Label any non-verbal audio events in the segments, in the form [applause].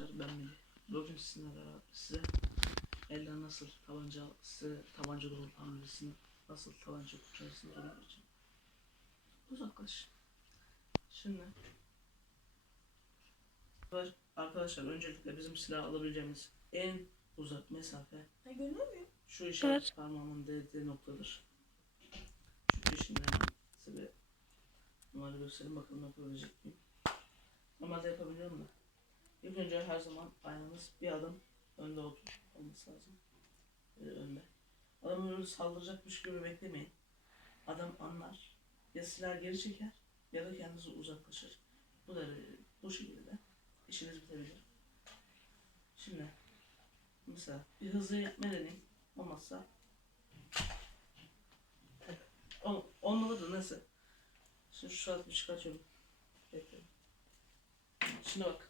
arkadaşlar ben Melih. Bugün sizinle beraber size elden nasıl tabanca size tabanca dolu hamlesini nasıl tabanca kurtarırsınız onu için. Uzaklaş. Şimdi Arkadaş- Arkadaşlar öncelikle bizim silah alabileceğimiz en uzak mesafe Ha görünüyor muyum? şu işaret Evet. parmağımın değdiği noktadır. Çünkü şimdi size bir numara göstereyim bakalım yapabilecek miyim. Normalde yapabiliyorum da. İlk önce her zaman ayağınız bir adım önde otur olması lazım. Böyle önde. Adam öyle saldıracakmış gibi beklemeyin. Adam anlar. Ya silah geri çeker ya da kendisi uzaklaşır. Bu da bu şekilde işiniz bitebilir. Şimdi mesela bir hızlı yapma deneyim. Olmazsa Ol, olmalı da nasıl? Şimdi şu saat bir çıkartıyorum. Bekle. Şimdi bak.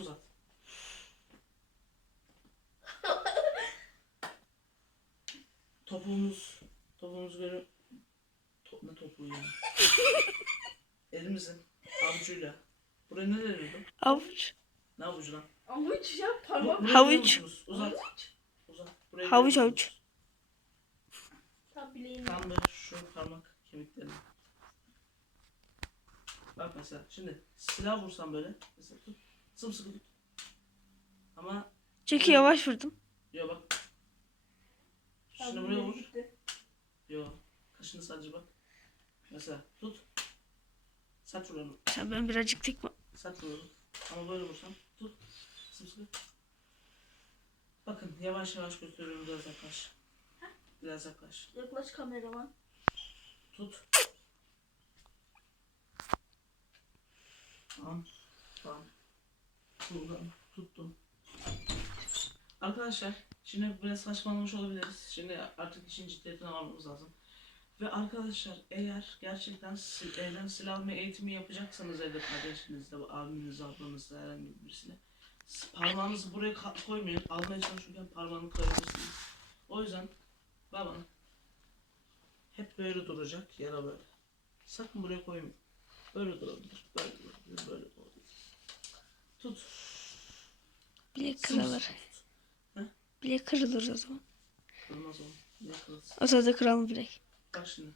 Uzat. [laughs] Topuğumuz, topuğumuz göre top, ne topuğu ya? [laughs] Elimizin avucuyla. Buraya ne deniyordu? Havuç. Ne avucu lan? Avuç ya Bu- parmak. buraya Havuç. görüyor musunuz? Uzat. Uzat. Buraya Havuç, görüyor havuç. musunuz? Tam bileğim. Tam da şu parmak kemiklerini. Bak mesela şimdi silah vursam böyle mesela tut sımsıkı tut. Ama Çünkü yavaş vurdum. yo bak. Şimdi Tam buraya vur. gitti. Yo. Kaşını sadece bak. Mesela tut. Sert vuruyorum. Sen ben birazcık tek Sert vuruyorum. Ama böyle vursam tut. Sımsıkı. Bakın yavaş yavaş gösteriyorum biraz yaklaş. Biraz yaklaş. Yaklaş kameraman. Tut. Tamam. Tamam. Buradan tuttum. Arkadaşlar şimdi biraz saçmalamış olabiliriz. Şimdi artık işin ciddiyetini almamız lazım. Ve arkadaşlar eğer gerçekten sil- elden silah alma eğitimi yapacaksanız evde kardeşinizle, abinizle, ablanızla herhangi birisine parmağınızı buraya koymayın. Almaya çalışırken parmağını koyabilirsiniz. O yüzden baba hep böyle duracak ya da böyle. Sakın buraya koymayın. Böyle durabilir. Böyle durabilir. Böyle durabilir. Tut. bilek kırılır. tut. Bilek kırılır o zaman. Kırmaz o. Ne kırılsın? O sırada kıralım bilek. Bak şimdi.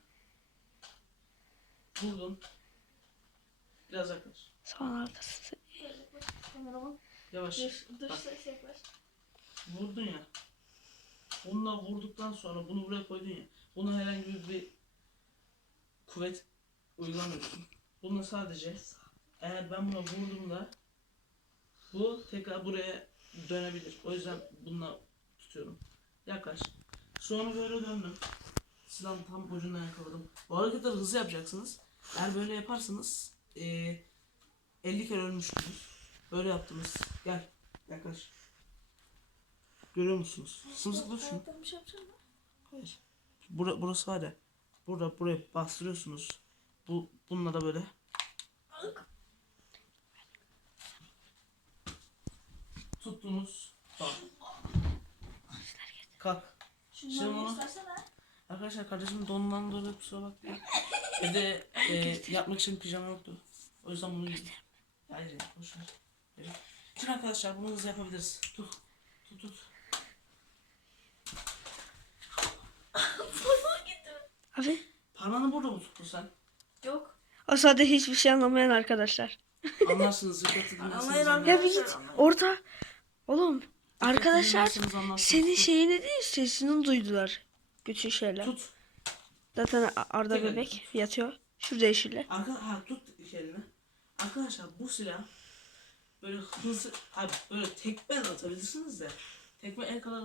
Vurdun. Biraz yaklaş. Soğan arkası. Yavaş. Dış, dış ses yaklaş. Vurdun ya. Bununla vurduktan sonra bunu buraya koydun ya. Buna herhangi bir, bir kuvvet uygulamıyorsun. Bununla sadece eğer ben buna vurduğumda bu tekrar buraya dönebilir. O yüzden bununla tutuyorum. Yaklaş. Sonra böyle döndüm. Silahın tam ucundan yakaladım. Bu hareketleri hızlı yapacaksınız. Eğer böyle yaparsanız eee 50 kere ölmüşsünüz. Böyle yaptınız. Gel. Yaklaş. Görüyor musunuz? Bir şey yapacağım mı? Hayır. Bura, burası var ya. Burada buraya bastırıyorsunuz. Bu bununla da böyle. Tuttunuz. Bak. Kalk. Şimdi Şundan onu- göstersene. Arkadaşlar kardeşim donundan dolayı kusura bakmayın. Evde [laughs] e, yapmak için pijama yoktu. O yüzden bunu giydim. Hayır ya boş ver. Evet. Şimdi arkadaşlar bunu hızlı yapabiliriz. Tut. Tut tut. Abi. Parmağını burada mı tuttun sen? Yok. O sırada hiçbir şey anlamayan arkadaşlar. Anlarsınız. Anlayın anlarsınız. Ya bir git. Orada. Oğlum. Arkadaşlar senin şeyini değil sesini duydular. Bütün şeyler. Tut. Zaten Arda Tekrar bebek yatıyor. Şurada yeşille. Arka, ha tut iki elini. Arkadaşlar bu silah böyle hızlı, abi böyle tekme atabilirsiniz de tekme el kadar